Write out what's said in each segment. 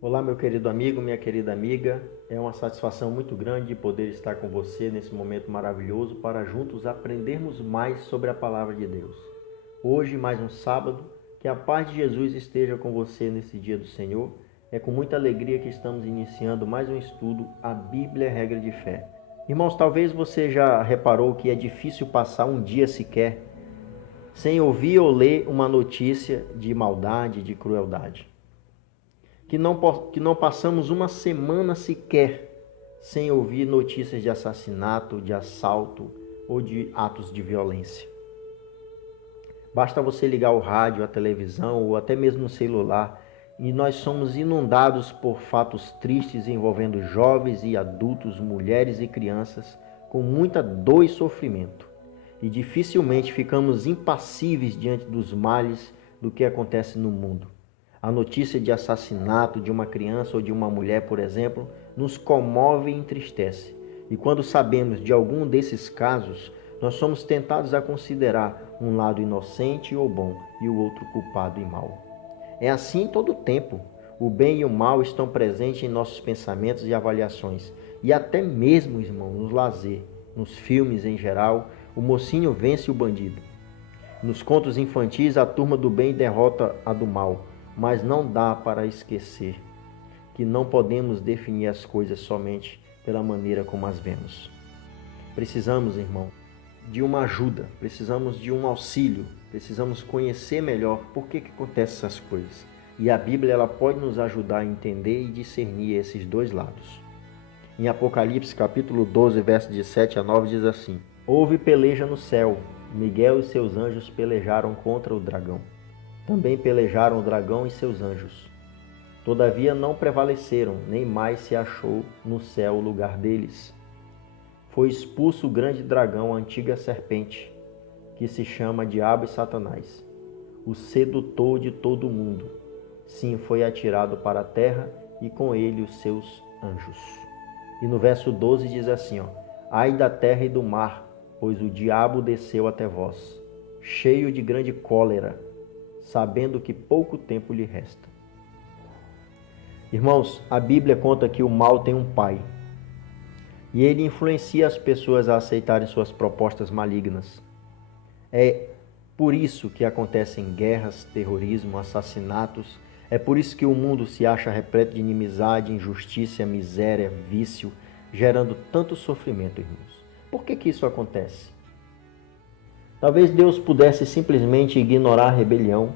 Olá, meu querido amigo, minha querida amiga. É uma satisfação muito grande poder estar com você nesse momento maravilhoso para juntos aprendermos mais sobre a palavra de Deus. Hoje, mais um sábado, que a paz de Jesus esteja com você nesse dia do Senhor. É com muita alegria que estamos iniciando mais um estudo, a Bíblia é regra de fé. Irmãos, talvez você já reparou que é difícil passar um dia sequer sem ouvir ou ler uma notícia de maldade, de crueldade. Que não passamos uma semana sequer sem ouvir notícias de assassinato, de assalto ou de atos de violência. Basta você ligar o rádio, a televisão ou até mesmo o celular e nós somos inundados por fatos tristes envolvendo jovens e adultos, mulheres e crianças com muita dor e sofrimento. E dificilmente ficamos impassíveis diante dos males do que acontece no mundo. A notícia de assassinato de uma criança ou de uma mulher, por exemplo, nos comove e entristece. E quando sabemos de algum desses casos, nós somos tentados a considerar um lado inocente ou bom e o outro culpado e mau. É assim todo o tempo. O bem e o mal estão presentes em nossos pensamentos e avaliações. E até mesmo, irmão, no lazer, nos filmes em geral, o mocinho vence o bandido. Nos contos infantis, a turma do bem derrota a do mal. Mas não dá para esquecer que não podemos definir as coisas somente pela maneira como as vemos. Precisamos, irmão, de uma ajuda, precisamos de um auxílio, precisamos conhecer melhor por que acontecem essas coisas. E a Bíblia ela pode nos ajudar a entender e discernir esses dois lados. Em Apocalipse capítulo 12, versos de 7 a 9 diz assim: Houve peleja no céu, Miguel e seus anjos pelejaram contra o dragão. Também pelejaram o dragão e seus anjos. Todavia não prevaleceram, nem mais se achou no céu o lugar deles. Foi expulso o grande dragão, a antiga serpente, que se chama Diabo e Satanás, o sedutor de todo o mundo. Sim, foi atirado para a terra e com ele os seus anjos. E no verso 12 diz assim, Ai da terra e do mar, pois o diabo desceu até vós, cheio de grande cólera, sabendo que pouco tempo lhe resta. Irmãos, a Bíblia conta que o mal tem um pai, e ele influencia as pessoas a aceitarem suas propostas malignas. É por isso que acontecem guerras, terrorismo, assassinatos. É por isso que o mundo se acha repleto de inimizade, injustiça, miséria, vício, gerando tanto sofrimento, irmãos. Por que isso acontece? Talvez Deus pudesse simplesmente ignorar a rebelião,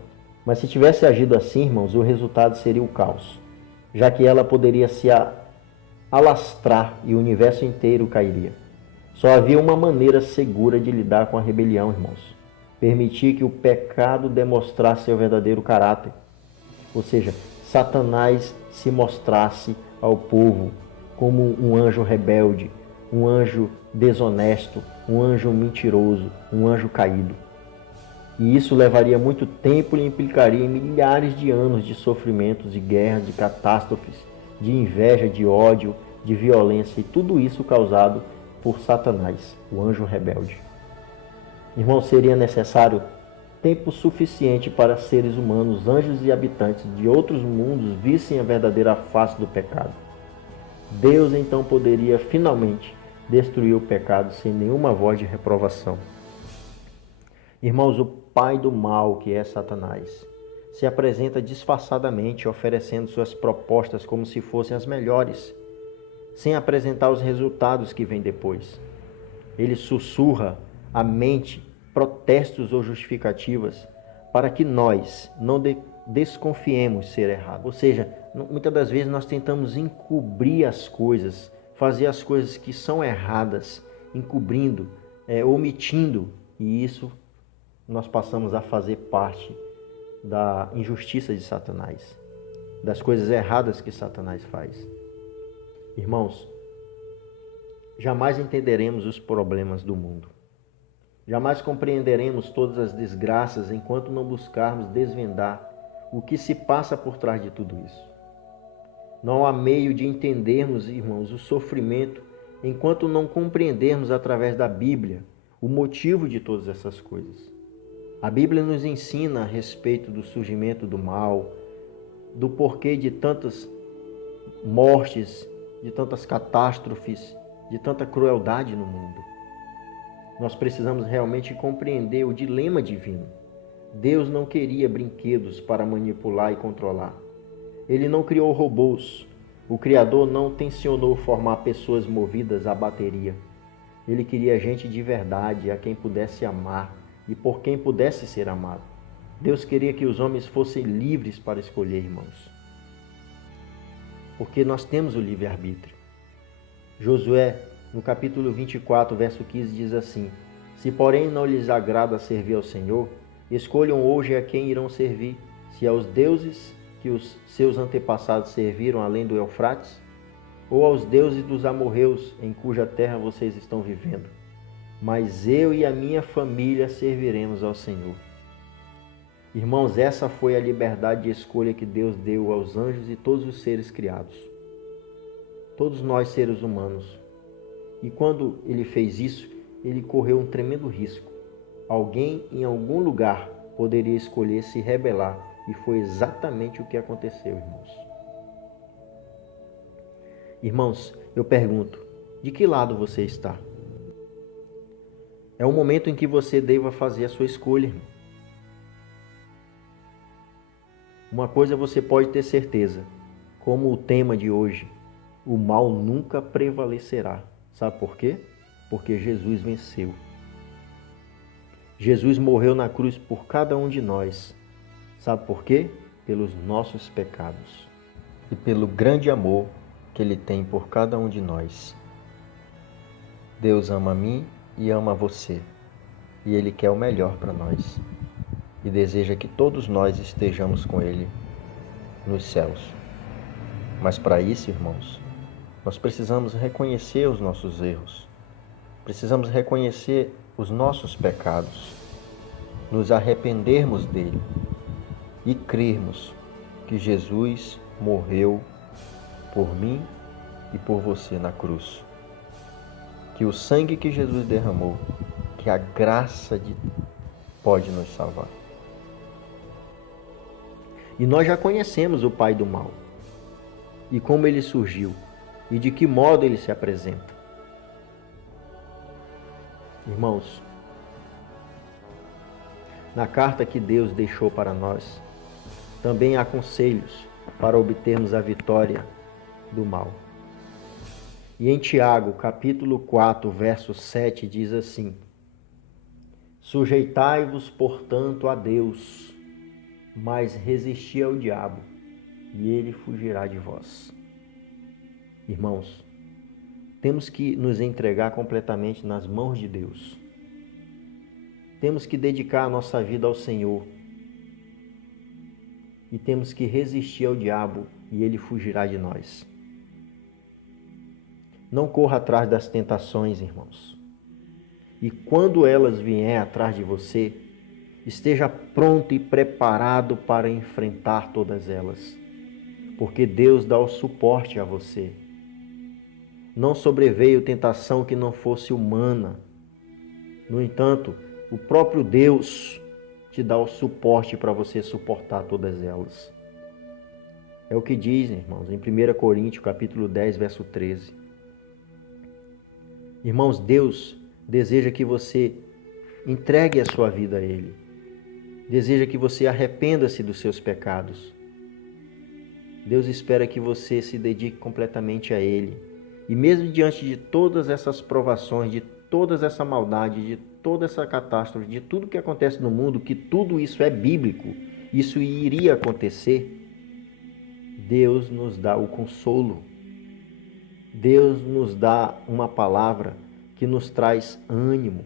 mas se tivesse agido assim, irmãos, o resultado seria o caos, já que ela poderia se alastrar e o universo inteiro cairia. Só havia uma maneira segura de lidar com a rebelião, irmãos. Permitir que o pecado demonstrasse seu verdadeiro caráter. Ou seja, Satanás se mostrasse ao povo como um anjo rebelde, um anjo desonesto, um anjo mentiroso, um anjo caído. E isso levaria muito tempo e implicaria em milhares de anos de sofrimentos, de guerras, de catástrofes, de inveja, de ódio, de violência, e tudo isso causado por Satanás, o anjo rebelde. Irmão, seria necessário tempo suficiente para seres humanos, anjos e habitantes de outros mundos vissem a verdadeira face do pecado. Deus então poderia finalmente destruir o pecado sem nenhuma voz de reprovação. Irmãos, o pai do mal, que é Satanás, se apresenta disfarçadamente, oferecendo suas propostas como se fossem as melhores, sem apresentar os resultados que vêm depois. Ele sussurra à mente protestos ou justificativas para que nós não desconfiemos ser errado. Ou seja, muitas das vezes nós tentamos encobrir as coisas, fazer as coisas que são erradas, encobrindo, omitindo, e isso nós passamos a fazer parte da injustiça de Satanás, das coisas erradas que Satanás faz. Irmãos, jamais entenderemos os problemas do mundo. Jamais compreenderemos todas as desgraças enquanto não buscarmos desvendar o que se passa por trás de tudo isso. Não há meio de entendermos, irmãos, o sofrimento enquanto não compreendermos através da Bíblia o motivo de todas essas coisas. A Bíblia nos ensina a respeito do surgimento do mal, do porquê de tantas mortes, de tantas catástrofes, de tanta crueldade no mundo. Nós precisamos realmente compreender o dilema divino. Deus não queria brinquedos para manipular e controlar. Ele não criou robôs. O Criador não tensionou formar pessoas movidas à bateria. Ele queria gente de verdade, a quem pudesse amar e por quem pudesse ser amado. Deus queria que os homens fossem livres para escolher, irmãos. Porque nós temos o livre-arbítrio. Josué, no capítulo 24, verso 15, diz assim: Se porém não lhes agrada servir ao Senhor, escolham hoje a quem irão servir, se aos deuses que os seus antepassados serviram além do Eufrates, ou aos deuses dos amorreus em cuja terra vocês estão vivendo. Mas eu e a minha família serviremos ao Senhor. Irmãos, essa foi a liberdade de escolha que Deus deu aos anjos e todos os seres criados. Todos nós, seres humanos. E quando ele fez isso, ele correu um tremendo risco. Alguém em algum lugar poderia escolher se rebelar, e foi exatamente o que aconteceu, irmãos. Irmãos, eu pergunto, de que lado você está? É um momento em que você deva fazer a sua escolha, irmão. Uma coisa você pode ter certeza, como o tema de hoje, o mal nunca prevalecerá. Sabe por quê? Porque Jesus venceu. Jesus morreu na cruz por cada um de nós. Sabe por quê? Pelos nossos pecados e pelo grande amor que Ele tem por cada um de nós. Deus ama a mim e ama a você, e Ele quer o melhor para nós, e deseja que todos nós estejamos com Ele nos céus. Mas para isso, irmãos, nós precisamos reconhecer os nossos erros, precisamos reconhecer os nossos pecados, nos arrependermos dele e crermos que Jesus morreu por mim e por você na cruz. Que o sangue que Jesus derramou, que a graça pode nos salvar. E nós já conhecemos o pai do mal, e como ele surgiu, e de que modo ele se apresenta. Irmãos, na carta que Deus deixou para nós, também há conselhos para obtermos a vitória do mal. E em Tiago, capítulo 4, verso 7, diz assim: Sujeitai-vos, portanto, a Deus, mas resisti ao diabo, e ele fugirá de vós. Irmãos, temos que nos entregar completamente nas mãos de Deus. Temos que dedicar a nossa vida ao Senhor. E temos que resistir ao diabo, e ele fugirá de nós. Não corra atrás das tentações, irmãos. E quando elas vierem atrás de você, esteja pronto e preparado para enfrentar todas elas. Porque Deus dá o suporte a você. Não sobreveio tentação que não fosse humana. No entanto, o próprio Deus te dá o suporte para você suportar todas elas. É o que diz, irmãos, em 1 Coríntios, capítulo 10, verso 13. Irmãos, Deus deseja que você entregue a sua vida a Ele. Deseja que você arrependa-se dos seus pecados. Deus espera que você se dedique completamente a Ele. E mesmo diante de todas essas provações, de toda essa maldade, de toda essa catástrofe, de tudo que acontece no mundo, que tudo isso é bíblico, isso iria acontecer, Deus nos dá o consolo. Deus nos dá uma palavra que nos traz ânimo,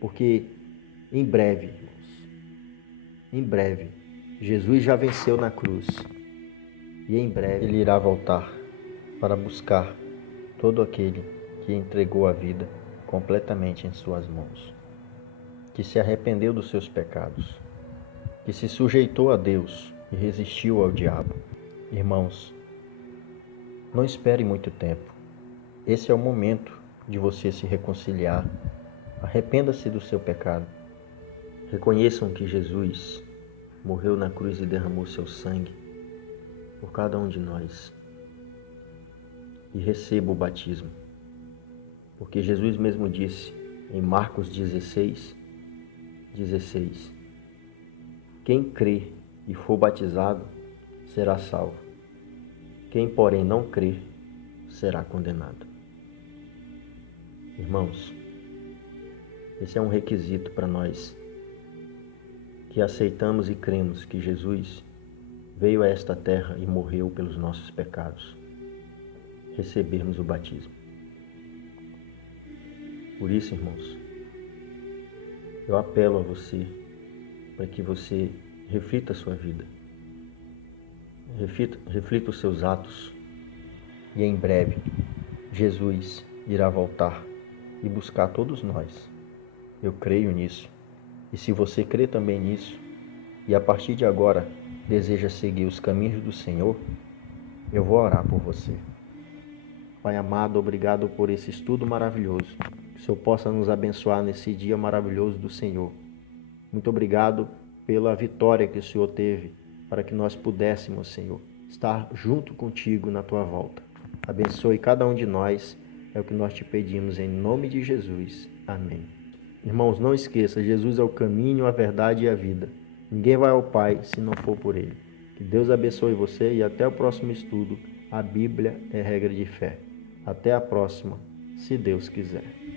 porque em breve, irmãos, em breve, Jesus já venceu na cruz e em breve Ele irá voltar para buscar todo aquele que entregou a vida completamente em suas mãos, que se arrependeu dos seus pecados, que se sujeitou a Deus e resistiu ao diabo. Irmãos, não espere muito tempo. Esse é o momento de você se reconciliar. Arrependa-se do seu pecado. Reconheçam que Jesus morreu na cruz e derramou seu sangue por cada um de nós. e receba o batismo. Porque Jesus mesmo disse em Marcos 16, quem crê e for batizado será salvo. Quem, porém, não crer será condenado. Irmãos, esse é um requisito para nós que aceitamos e cremos que Jesus veio a esta terra e morreu pelos nossos pecados, recebermos o batismo. Por isso, irmãos, eu apelo a você para que você reflita a sua vida, reflita os seus atos, e em breve Jesus irá voltar e buscar todos nós. Eu creio nisso. E se você crê também nisso, e a partir de agora deseja seguir os caminhos do Senhor, eu vou orar por você. Pai amado, obrigado por esse estudo maravilhoso. Que o Senhor possa nos abençoar nesse dia maravilhoso do Senhor. Muito obrigado pela vitória que o Senhor teve para que nós pudéssemos, Senhor, estar junto contigo na tua volta. Abençoe cada um de nós, é o que nós te pedimos em nome de Jesus. Amém. Irmãos, não esqueça, Jesus é o caminho, a verdade e a vida. Ninguém vai ao Pai se não for por Ele. Que Deus abençoe você e até o próximo estudo. A Bíblia é regra de fé. Até a próxima, se Deus quiser.